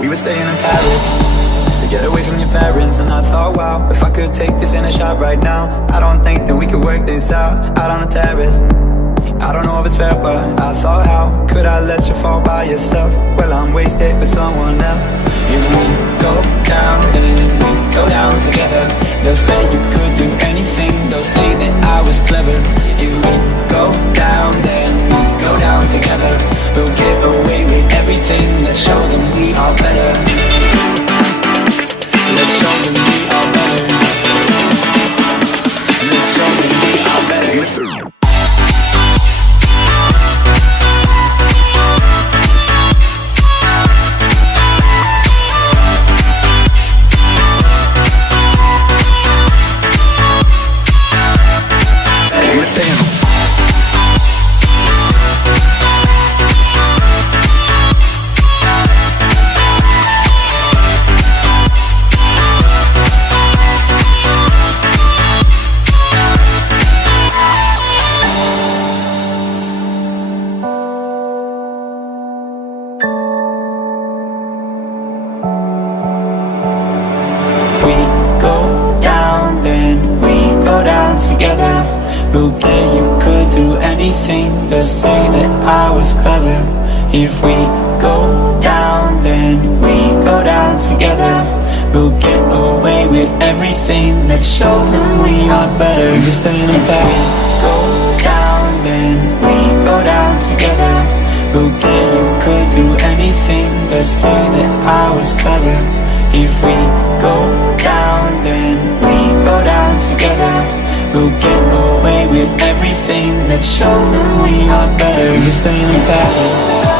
We were staying in Paris to get away from your parents, and I thought, wow, if I could take this in a shot right now, I don't think that we could work this out on the terrace. I don't know if it's fair, but I thought, how could I let you fall by yourself? Well, I'm wasted with someone else. If we go down, then we go down together. They'll say you could do anything, they'll say that I was clever. If we go down, then we go down together. We'll get away with everything, let's show them we are better. Let's show them we are better. Let's show them we are better. They'll say that I was clever. If we go down, then we go down together. We'll get away with everything, let's show them we are better. You're staying in bed. Go down, then we go down together. We'll get, you could do anything, they'll say that I was clever. If we go down, then we go down together. We'll get away with everything, let's show them we are better. You're staying in bed.